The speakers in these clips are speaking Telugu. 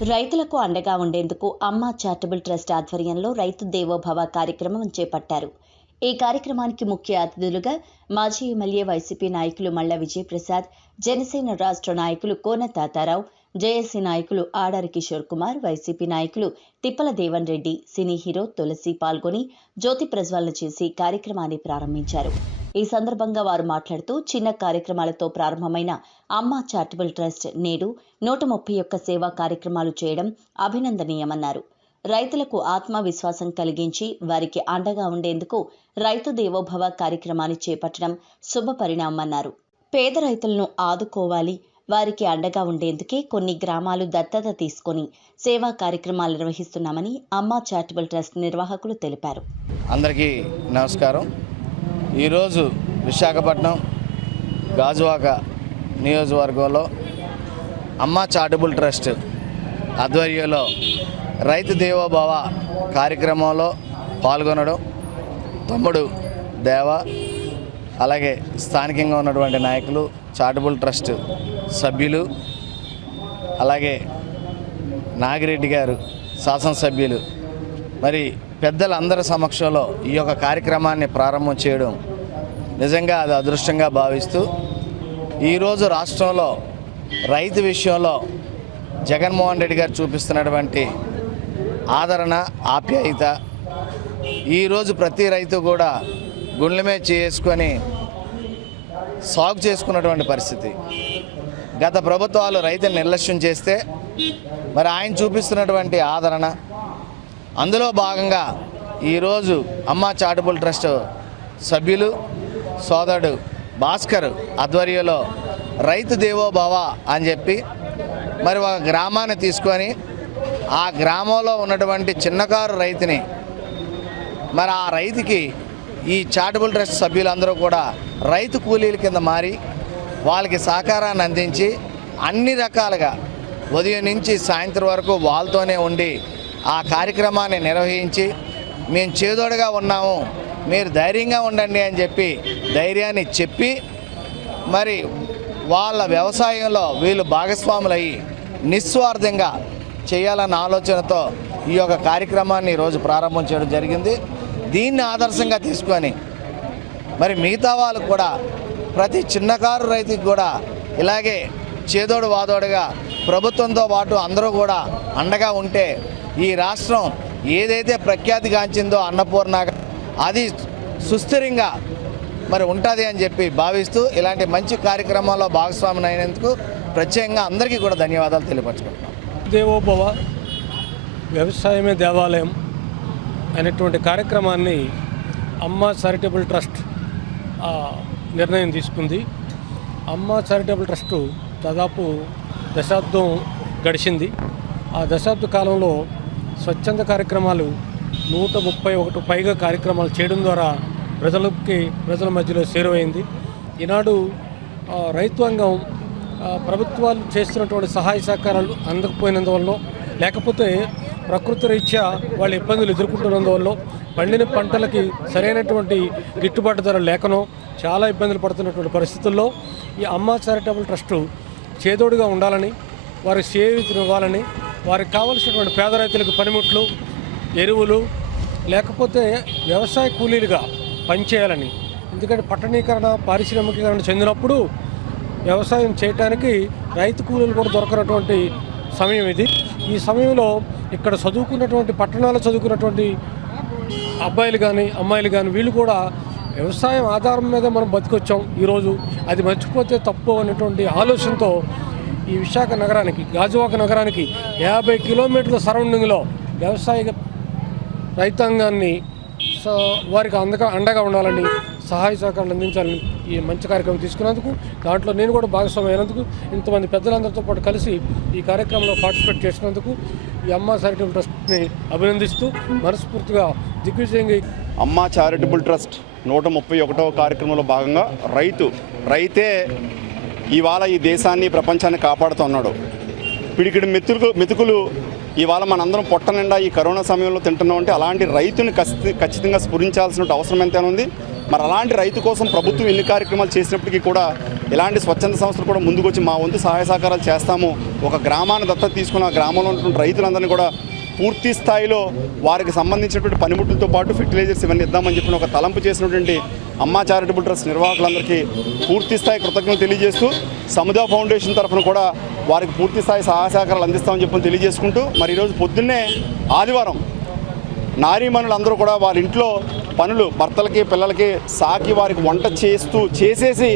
రైతులకు అండగా ఉండేందుకు అమ్మ చారిటబుల్ ట్రస్ట్ ఆధ్వర్యంలో రైతు దేవోభవ కార్యక్రమం చేపట్టారు. ఈ కార్యక్రమానికి ముఖ్య అతిథులుగా మాజీ ఎమ్మెల్యే వైసీపీ నాయకులు మల్ల విజయప్రసాద్ జనసేన రాష్ట్ర నాయకులు కోన తాతారావు జేఏసీ నాయకులు ఆడారి కిషోర్ కుమార్ వైసీపీ నాయకులు తిప్పల దేవన్ రెడ్డి సినీ హీరో తులసి పాల్గొని జ్యోతి ప్రజ్వలన చేసి కార్యక్రమాన్ని ప్రారంభించారు. ఈ సందర్భంగా వారు మాట్లాడుతూ చిన్న కార్యక్రమాలతో ప్రారంభమైన అమ్మ చారిటబుల్ ట్రస్ట్ నేడు నూట ముప్పై ఒక్క సేవా కార్యక్రమాలు చేయడం అభినందనీయమన్నారు. రైతులకు ఆత్మవిశ్వాసం కలిగించి వారికి అండగా ఉండేందుకు రైతు దేవోభవ కార్యక్రమాన్ని చేపట్టడం శుభ పరిణామన్నారు పేద రైతులను ఆదుకోవాలి వారికి అండగా ఉండేందుకే కొన్ని గ్రామాలు దత్తత తీసుకొని సేవా కార్యక్రమాలు నిర్వహిస్తున్నామని అమ్మ చారిటబుల్ ట్రస్ట్ నిర్వాహకులు తెలిపారు. అందరికీ నమస్కారం. ఈరోజు విశాఖపట్నం గాజువాక నియోజకవర్గంలో అమ్మ చారిటబుల్ ట్రస్ట్ ఆధ్వర్యంలో రైతు దేవోభవ కార్యక్రమంలో పాల్గొనడం తమ్ముడు దేవ అలాగే స్థానికంగా ఉన్నటువంటి నాయకులు చారిటబుల్ ట్రస్ట్ సభ్యులు అలాగే నాగిరెడ్డి గారు శాసనసభ్యులు. మరి పెద్దలందరి సమక్షంలో ఈ యొక్క కార్యక్రమాన్ని ప్రారంభం చేయడం నిజంగా అది అదృష్టంగా భావిస్తూ ఈరోజు రాష్ట్రంలో రైతు విషయంలో జగన్మోహన్ రెడ్డి గారు చూపిస్తున్నటువంటి ఆదరణ ఆప్యాయత ఈరోజు ప్రతి రైతు కూడా గుండెమే చేసుకొని సాగు చేసుకున్నటువంటి పరిస్థితి. గత ప్రభుత్వాలు రైతులు నిర్లక్ష్యం చేస్తే మరి ఆయన చూపిస్తున్నటువంటి ఆదరణ అందులో భాగంగా ఈరోజు అమ్మ చారిటబుల్ ట్రస్ట్ సభ్యులు సోదరుడు భాస్కర్ ఆధ్వర్యంలో రైతు దేవోభవ అని చెప్పి మరి ఒక గ్రామాన్ని తీసుకొని ఆ గ్రామంలో ఉన్నటువంటి చిన్నకారు రైతుని మరి ఆ రైతుకి ఈ చారిటబుల్ ట్రస్ట్ సభ్యులందరూ కూడా రైతు కూలీల కింద మారి వాళ్ళకి సహకారాన్ని అందించి అన్ని రకాలుగా ఉదయం నుంచి సాయంత్రం వరకు వాళ్ళతోనే ఉండి ఆ కార్యక్రమాన్ని నిర్వహించి మేము చేదోడుగా ఉన్నాము. మీరు ధైర్యంగా ఉండండి అని చెప్పి ధైర్యాన్ని చెప్పి మరి వాళ్ళ వ్యవసాయంలో వీళ్ళు భాగస్వాములయ్యి నిస్వార్థంగా చేయాలన్న ఆలోచనతో ఈ యొక్క కార్యక్రమాన్ని ఈరోజు ప్రారంభం చేయడం జరిగింది. దీన్ని ఆదర్శంగా తీసుకొని మరి మిగతా వాళ్ళు కూడా ప్రతి చిన్నకారు రైతుకి కూడా ఇలాగే చేదోడు వాదోడుగా ప్రభుత్వంతో పాటు అందరూ కూడా అండగా ఉంటే ఈ రాష్ట్రం ఏదైతే ప్రఖ్యాతిగాంచిందో అన్నపూర్ణగా అది సుస్థిరంగా మరి ఉంటుంది అని చెప్పి భావిస్తూ ఇలాంటి మంచి కార్యక్రమాల్లో భాగస్వామిని అయినందుకు ప్రత్యేకంగా అందరికీ కూడా ధన్యవాదాలు తెలియపరచుకుంటున్నాం. దేవోభవ వ్యవసాయమే దేవాలయం అనేటువంటి కార్యక్రమాన్ని అమ్మ చారిటబుల్ ట్రస్ట్ నిర్ణయం తీసుకుంది. అమ్మ చారిటబుల్ ట్రస్ట్ దాదాపు దశాబ్దం గడిచింది. ఆ దశాబ్ద కాలంలో స్వచ్ఛంద కార్యక్రమాలు నూట ముప్పై ఒకటి పైగా కార్యక్రమాలు చేయడం ద్వారా ప్రజలకి ప్రజల మధ్యలో చేరువైంది. ఈనాడు రైతాంగం ప్రభుత్వాలు చేస్తున్నటువంటి సహాయ సహకారాలు అందకపోయినందువల్ల లేకపోతే ప్రకృతి రీత్యా వాళ్ళ ఇబ్బందులు ఎదుర్కొంటున్నందువల్ల పండిన పంటలకి సరైనటువంటి గిట్టుబాటు ధర లేకనో చాలా ఇబ్బందులు పడుతున్నటువంటి పరిస్థితుల్లో ఈ అమ్మ చారిటబుల్ ట్రస్టు చేదోడుగా ఉండాలని వారి చేయూతను ఇవ్వాలని వారికి కావలసినటువంటి పేద రైతులకు పనిముట్లు ఎరువులు లేకపోతే వ్యవసాయ కూలీలుగా పనిచేయాలని. ఎందుకంటే పట్టణీకరణ పారిశ్రామికీకరణ చెందినప్పుడు వ్యవసాయం చేయటానికి రైతు కూలీలు కూడా దొరకనటువంటి సమయం ఇది. ఈ సమయంలో ఇక్కడ చదువుకున్నటువంటి పట్టణాల్లో చదువుకున్నటువంటి అబ్బాయిలు కానీ అమ్మాయిలు కానీ వీళ్ళు కూడా వ్యవసాయం ఆధారం మీద మనం బతికొచ్చాం ఈరోజు. అది మర్చిపోతే తప్పు అనేటువంటి ఆలోచనతో ఈ విశాఖ నగరానికి గాజువాక నగరానికి యాభై కిలోమీటర్ల సరౌండింగ్లో వ్యవసాయ రైతాంగాన్ని సో వారికి అందగా అండగా ఉండాలని సహాయ సహకారాలు అందించాలని ఈ మంచి కార్యక్రమం తీసుకున్నందుకు దాంట్లో నేను కూడా భాగస్వామి అయినందుకు ఇంతమంది పెద్దలందరితో పాటు కలిసి ఈ కార్యక్రమంలో పార్టిసిపేట్ చేసినందుకు ఈ అమ్మ చారిటబుల్ ట్రస్ట్ని అభినందిస్తూ మనస్ఫూర్తిగా దిగ్విజయంగా అమ్మ చారిటబుల్ ట్రస్ట్ నూట ముప్పై ఒకటవ కార్యక్రమంలో భాగంగా రైతు రైతే ఇవాళ ఈ దేశాన్ని ప్రపంచాన్ని కాపాడుతున్నాడు పిడికిడి మెతుకు మెతుకులు ఇవాళ మనందరం పొట్ట నిండా ఈ కరోనా సమయంలో తింటున్నాం అంటే అలాంటి రైతుని ఖచ్చితంగా స్ఫురించాల్సిన అవసరం ఎంతైనా ఉంది. మరి అలాంటి రైతు కోసం ప్రభుత్వం ఎన్ని కార్యక్రమాలు చేసినప్పటికీ కూడా ఇలాంటి స్వచ్ఛంద సంస్థలు కూడా ముందుకొచ్చి మా వంతు సహాయ సహకారాలు చేస్తాము. ఒక గ్రామాన్ని దత్తత తీసుకున్న ఆ గ్రామంలో ఉన్నటువంటి రైతులందరినీ కూడా పూర్తి స్థాయిలో వారికి సంబంధించినటువంటి పనిముట్లతో పాటు ఫెర్టిలైజర్స్ ఇవన్నీ ఇద్దామని చెప్పిన ఒక తలంపు చేసినటువంటి అమ్మా చారిటబుల్ ట్రస్ట్ నిర్వాహకులందరికీ పూర్తి స్థాయి కృతజ్ఞతలు తెలియజేస్తూ సముదాయ ఫౌండేషన్ తరఫున కూడా వారికి పూర్తి స్థాయి సహాయ సహకారాలు అందిస్తామని చెప్పి తెలియజేసుకుంటూ మరి ఈరోజు పొద్దున్నే ఆదివారం నారీమణులందరూ కూడా వాళ్ళ ఇంట్లో పనులు భర్తలకి పిల్లలకి సాకి వారికి వంట చేస్తూ చేసేసి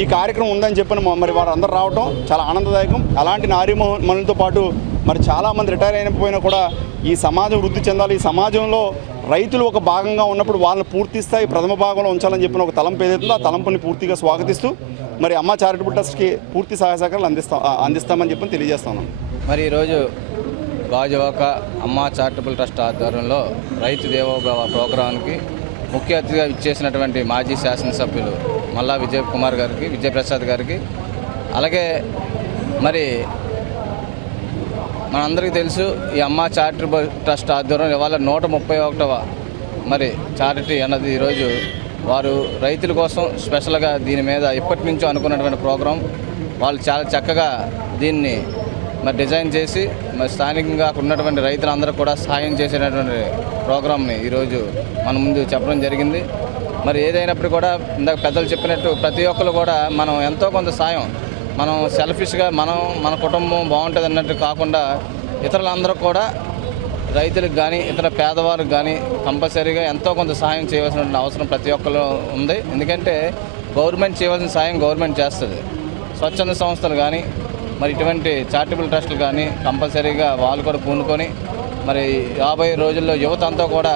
ఈ కార్యక్రమం ఉందని చెప్పిన మరి వారు అందరూ రావటం చాలా ఆనందదాయకం. అలాంటి నారీమణులతో పాటు మరి చాలామంది రిటైర్ అయిపోయినా కూడా ఈ సమాజం వృద్ధి చెందాలి. ఈ సమాజంలో రైతులు ఒక భాగంగా ఉన్నప్పుడు వాళ్ళని పూర్తి స్థాయి ప్రథమ భాగంలో ఉంచాలని చెప్పిన ఒక తలంపు ఏదైతుందో ఆ తలంపుని పూర్తిగా స్వాగతిస్తూ మరి అమ్మ చారిటబుల్ ట్రస్ట్కి పూర్తి సహాయ సహకారాలు అందిస్తాం అందిస్తామని చెప్పి తెలియజేస్తున్నాం. మరి ఈరోజు గాజువాక అమ్మ చారిటబుల్ ట్రస్ట్ ఆధ్వర్యంలో రైతు దేవోభవ ప్రోగ్రాంకి ముఖ్య అతిథిగా ఇచ్చేసినటువంటి మాజీ శాసనసభ్యులు మల్లా విజయ్ కుమార్ గారికి విజయప్రసాద్ గారికి అలాగే మరి మనందరికీ తెలుసు ఈ అమ్మ చారిటబుల్ ట్రస్ట్ ఆధ్వర్యం ఇవాళ నూట ముప్పై ఒకటవ మరి చారిటీ అన్నది ఈరోజు వారు రైతుల కోసం స్పెషల్గా దీని మీద ఇప్పటి నుంచో అనుకున్నటువంటి ప్రోగ్రాం. వాళ్ళు చాలా చక్కగా దీన్ని మరి డిజైన్ చేసి మరి స్థానికంగా ఉన్నటువంటి రైతులందరూ కూడా సహాయం చేసేటటువంటి ప్రోగ్రామ్ని ఈరోజు మన ముందు చెప్పడం జరిగింది. మరి ఏదైనప్పుడు కూడా ఇందాక పెద్దలు చెప్పినట్టు ప్రతి ఒక్కరు కూడా మనం ఎంతో కొంత సాయం మనం సెల్ఫిష్గా మనం మన కుటుంబం బాగుంటుంది అన్నట్టు కాకుండా ఇతరులందరూ కూడా రైతులకు కానీ ఇతర పేదవారికి కానీ కంపల్సరీగా ఎంతో కొంత సహాయం చేయవలసిన అవసరం ప్రతి ఒక్కరు ఉంది. ఎందుకంటే గవర్నమెంట్ చేయవలసిన సాయం గవర్నమెంట్ చేస్తుంది. స్వచ్ఛంద సంస్థలు కానీ మరి ఇటువంటి చారిటబుల్ ట్రస్టులు కానీ కంపల్సరీగా వాళ్ళు కూడా పూనుకొని మరి రాబోయే రోజుల్లో యువత అంతా కూడా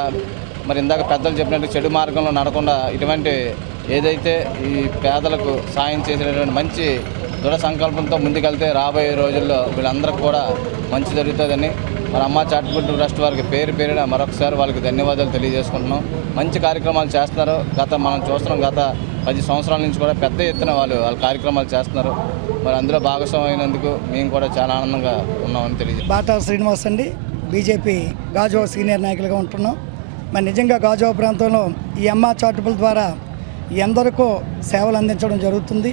మరి ఇందాక పెద్దలు చెప్పినట్టు చెడు మార్గంలో నడకుండా ఇటువంటి ఏదైతే ఈ పేదలకు సాయం చేసినటువంటి మంచి దృఢ సంకల్పంతో ముందుకెళ్తే రాబోయే రోజుల్లో వీళ్ళందరికీ కూడా మంచి జరుగుతుందని మన అమ్మ చారిటబుల్ ట్రస్ట్ వారికి పేరు పేరిన మరొకసారి వాళ్ళకి ధన్యవాదాలు తెలియజేసుకుంటున్నాం. మంచి కార్యక్రమాలు చేస్తున్నారు. గత మనం చూస్తున్నాం గత పది సంవత్సరాల నుంచి కూడా పెద్ద ఎత్తున వాళ్ళు వాళ్ళ కార్యక్రమాలు చేస్తున్నారు. మరి అందులో భాగస్వామైనందుకు అయినందుకు మేము కూడా చాలా ఆనందంగా ఉన్నామని తెలియజే బాటా శ్రీనివాస్ అండి. బీజేపీ గాజువా సీనియర్ నాయకులుగా ఉంటున్నాం. మరి నిజంగా గాజువా ప్రాంతంలో ఈ అమ్మ చారిటబుల్ ద్వారా ఎందరికో సేవలు అందించడం జరుగుతుంది.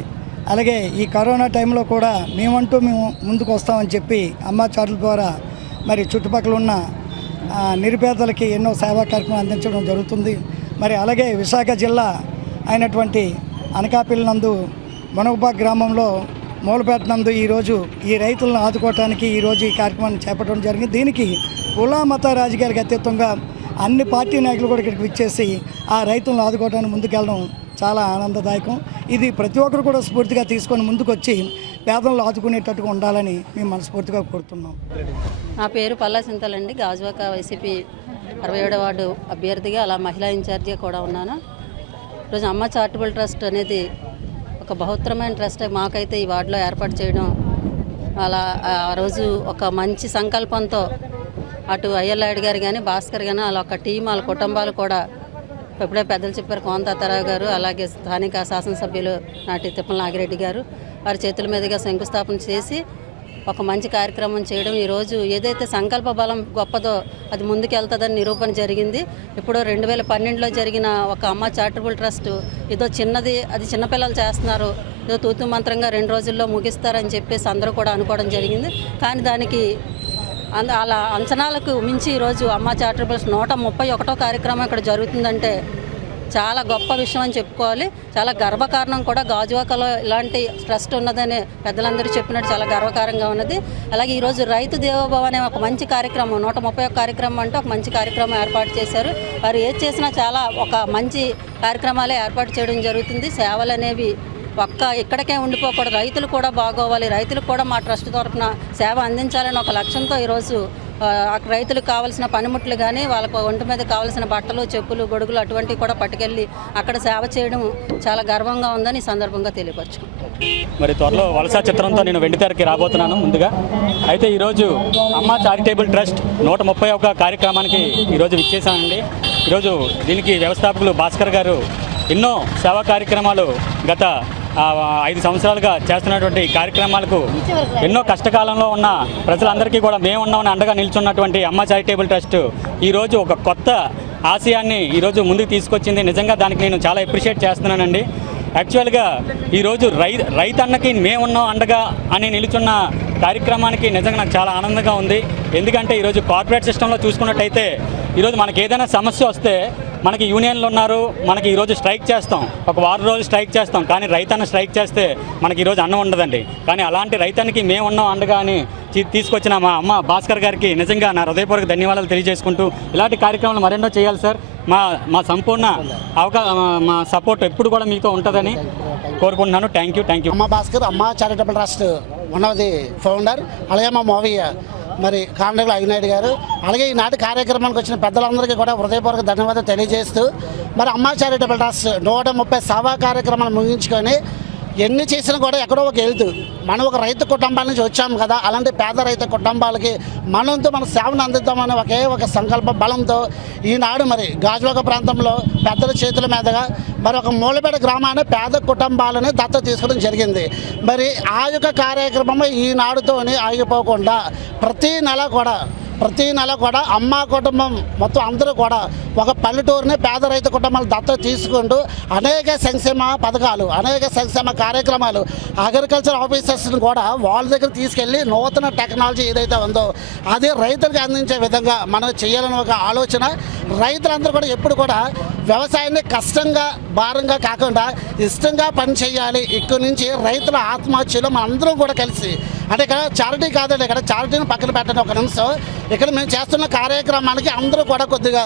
అలాగే ఈ కరోనా టైంలో కూడా మేమంటూ మేము ముందుకు వస్తామని చెప్పి అమ్మ చాటుల ద్వారా మరి చుట్టుపక్కల ఉన్న నిరుపేదలకి ఎన్నో సేవా కార్యక్రమాలు అందించడం జరుగుతుంది. మరి అలాగే విశాఖ జిల్లా అయినటువంటి అనకాపల్లి నందు మునగబా గ్రామంలో మూలపేట నందు ఈరోజు ఈ రైతులను ఆదుకోవటానికి ఈరోజు ఈ కార్యక్రమాన్ని చేపట్టడం జరిగింది. దీనికి కులా మత రాజకీయాలకు అతీతంగా అన్ని పార్టీ నాయకులు కూడా ఇక్కడికి విచ్చేసి ఆ రైతులను ఆదుకోవడానికి ముందుకెళ్ళడం చాలా ఆనందదాయకం. ఇది ప్రతి ఒక్కరు కూడా స్ఫూర్తిగా తీసుకొని ముందుకొచ్చి పేదలను ఆదుకునేటట్టుగా ఉండాలని మేము మనస్ఫూర్తిగా కోరుతున్నాం. నా పేరు పల్లా సింతలండి. గాజువాక వైసీపీ అరవై ఏడవ వార్డు అభ్యర్థిగా అలా మహిళా ఇన్ఛార్జిగా కూడా ఉన్నాను. ఈరోజు అమ్మ చారిటబుల్ ట్రస్ట్ అనేది ఒక బహుత్తరమైన ట్రస్ట్. మాకైతే ఈ వార్డులో ఏర్పాటు చేయడం అలా ఆ రోజు ఒక మంచి సంకల్పంతో అటు అయ్యల్లాయుడు గారు కానీ భాస్కర్ కానీ వాళ్ళ ఒక టీం వాళ్ళ కుటుంబాలు కూడా ఇప్పుడే పెద్దలు చెప్పారు కోంతాతారావు గారు అలాగే స్థానిక శాసనసభ్యులు నాటి తిప్పల నాగిరెడ్డి గారు. వారి చేతుల మీదుగా శంకుస్థాపన చేసి ఒక మంచి కార్యక్రమం చేయడం. ఈరోజు ఏదైతే సంకల్ప బలం గొప్పదో అది ముందుకెళ్తుందని నిరూపణ జరిగింది. ఇప్పుడు రెండు వేల పన్నెండులో జరిగిన ఒక అమ్మ చారిటబుల్ ట్రస్ట్ ఏదో చిన్నది అది చిన్నపిల్లలు చేస్తున్నారు. ఏదో తూతు మంత్రంగా రెండు రోజుల్లో ముగిస్తారని చెప్పేసి అందరూ కూడా అనుకోవడం జరిగింది. కానీ దానికి అంద అలా అంచనాలకు మించి ఈరోజు అమ్మ చారిటబుల్స్ నూట ముప్పై ఒకటో కార్యక్రమం ఇక్కడ జరుగుతుందంటే చాలా గొప్ప విషయం అని చెప్పుకోవాలి. చాలా గర్వకారణం కూడా గాజువాకలో ఇలాంటి ట్రస్ట్ ఉన్నదని పెద్దలందరూ చెప్పినట్టు చాలా గర్వకారంగా ఉన్నది. అలాగే ఈరోజు రైతు దేవోభవ అనే ఒక మంచి కార్యక్రమం నూట ముప్పై ఒక కార్యక్రమం అంటే ఒక మంచి కార్యక్రమం ఏర్పాటు చేశారు. వారు ఏది చేసినా చాలా ఒక మంచి కార్యక్రమాలే ఏర్పాటు చేయడం జరుగుతుంది. సేవలు అనేవి ఒక్క ఇక్కడికే ఉండిపోకూడదు. రైతులు కూడా బాగోవాలి. రైతులు కూడా మా ట్రస్ట్ తరఫున సేవ అందించాలని ఒక లక్ష్యంతో ఈరోజు రైతులకు కావాల్సిన పనిముట్లు కానీ వాళ్ళకు ఒంటి మీద కావాల్సిన బట్టలు చెప్పులు గొడుగులు అటువంటివి కూడా పట్టుకెళ్ళి అక్కడ సేవ చేయడం చాలా గర్వంగా ఉందని ఈ సందర్భంగా తెలియపరచు మరి త్వరలో వలస చిత్రంతో నేను వెండితెరకి రాబోతున్నాను ముందుగా. అయితే ఈరోజు అమ్మ చారిటేబుల్ ట్రస్ట్ నూట ముప్పై ఒక్క కార్యక్రమానికి ఈరోజు విచ్చేసానండి ఈరోజు దీనికి వ్యవస్థాపకులు భాస్కర్ గారు ఎన్నో సేవా కార్యక్రమాలు గత ఐదు సంవత్సరాలుగా చేస్తున్నటువంటి కార్యక్రమాలకు ఎన్నో కష్టకాలంలో ఉన్న ప్రజలందరికీ కూడా మేము ఉన్నామని అండగా నిల్చున్నటువంటి అమ్మ చారిటేబుల్ ట్రస్ట్ ఈరోజు ఒక కొత్త ఆశయాన్ని ఈరోజు ముందుకు తీసుకొచ్చింది. నిజంగా దానికి నేను చాలా అప్రిషియేట్ చేస్తున్నానండి. యాక్చువల్గా ఈరోజు రై రైతన్నకి మేమున్నాం అండగా అని నిలుచున్న కార్యక్రమానికి నిజంగా నాకు చాలా ఆనందంగా ఉంది. ఎందుకంటే ఈరోజు కార్పొరేట్ సిస్టంలో చూసుకున్నట్టయితే ఈరోజు మనకి ఏదైనా సమస్య వస్తే మనకి యూనియన్లు ఉన్నారు మనకి ఈరోజు స్ట్రైక్ చేస్తాం. ఒక వారం రోజులు స్ట్రైక్ చేస్తాం. కానీ రైతన్న స్ట్రైక్ చేస్తే మనకి ఈరోజు అన్నం ఉండదండి. కానీ అలాంటి రైతానికి మేము ఉన్నాం అండగా అని తీసుకొచ్చిన మా అమ్మ భాస్కర్ గారికి నిజంగా నా హృదయపూర్వక ధన్యవాదాలు తెలియజేసుకుంటూ ఇలాంటి కార్యక్రమాలు మరెన్నో చేయాలి సార్. మా మా సంపూర్ణ అవకా మా సపోర్ట్ ఎప్పుడు కూడా మీతో ఉంటుందని కోరుకుంటున్నాను. Thank you thank you. అమ్మ భాస్కర్ అమ్మ చారిటబుల్ ట్రస్ట్ ఉన్నది ఫౌండర్. అలాగే మా మావయ్య మరి కాండగల అవినాయుడు గారు. అలాగే ఈనాటి కార్యక్రమానికి వచ్చిన పెద్దలందరికీ కూడా హృదయపూర్వక ధన్యవాదాలు తెలియజేస్తూ మరి అమ్మ చారిటబుల్ ట్రస్ట్ నూట ముప్పై సభా కార్యక్రమాలు ముగించుకొని ఎన్ని చేసినా కూడా ఎక్కడో ఒక వెళ్తూ మనం ఒక రైతు కుటుంబాల నుంచి వచ్చాము కదా అలాంటి పేద రైతు కుటుంబాలకి మనంతో మన సేవను అందిద్దామనే ఒకే ఒక సంకల్ప బలంతో ఈనాడు మరి గాజువాక ప్రాంతంలో పెద్దల చేతుల మీదుగా మరి ఒక మూలపేట గ్రామాన్ని పేద కుటుంబాలని దత్త తీసుకోవడం జరిగింది. మరి ఆ యొక్క కార్యక్రమం ఈనాడుతోనే ఆగిపోకుండా ప్రతి నెల కూడా ప్రతి నెల కూడా అమ్మ కుటుంబం మొత్తం అందరూ కూడా ఒక పల్లెటూరుని పేద రైతు కుటుంబాలు దత్త తీసుకుంటూ అనేక సంక్షేమ పథకాలు అనేక సంక్షేమ కార్యక్రమాలు అగ్రికల్చర్ ఆఫీసర్స్ని కూడా వాళ్ళ దగ్గర తీసుకెళ్ళి నూతన టెక్నాలజీ ఏదైతే ఉందో అది రైతులకు అందించే విధంగా మనం చేయాలని ఒక ఆలోచన. రైతులందరూ కూడా ఎప్పుడు కూడా వ్యవసాయాన్ని కష్టంగా భారంగా కాకుండా ఇష్టంగా పని చేయాలి ఇక్కడి నుంచి రైతుల ఆత్మహత్యలు మనందరం కూడా కలిసి అంటే ఇక్కడ చారిటీ కాదండి ఇక్కడ చారిటీని పక్కన పెట్టండి ఒక నిమిషం. ఇక్కడ మేము చేస్తున్న కార్యక్రమానికి అందరూ కూడా కొద్దిగా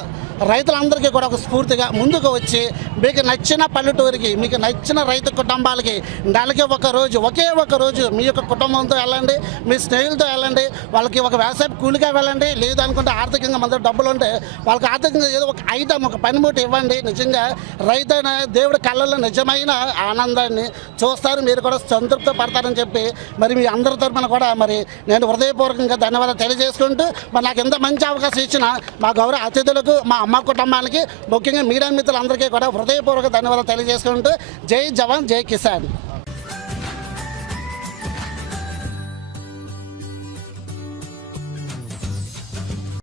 రైతులందరికీ కూడా ఒక స్ఫూర్తిగా ముందుకు వచ్చి మీకు నచ్చిన పల్లెటూరికి మీకు నచ్చిన రైతు కుటుంబాలకి నెలకి ఒక రోజు ఒకే ఒక రోజు మీ యొక్క కుటుంబంతో వెళ్ళండి మీ స్నేహితులతో వెళ్ళండి వాళ్ళకి ఒక వ్యవసాయ కూలిగా వెళ్ళండి లేదు అనుకుంటే ఆర్థికంగా మన దగ్గర డబ్బులు ఉంటే వాళ్ళకి ఆర్థికంగా ఏదో ఒక ఐటమ్ ఒక పనిముట్టు ఇవ్వండి. నిజంగా రైతు దేవుడి కళ్ళల్లో నిజమైన ఆనందాన్ని చూస్తారు మీరు కూడా సంతృప్తి పడతారని చెప్పి మరి మీ అందరి తరఫున కూడా మరి నేను హృదయపూర్వకంగా ధన్యవాదాలు తెలియజేసుకుంటూ మరి నాకు ఎంత మంచి అవకాశం ఇచ్చిన మా గౌరవ అతిథులకు మా అమ్మ కుటుంబానికి ముఖ్యంగా మీడియా మిత్రులందరికీ కూడా హృదయపూర్వక ధన్యవాదాలు తెలియజేసుకుంటూ జై జవాన్ జై కిసాన్.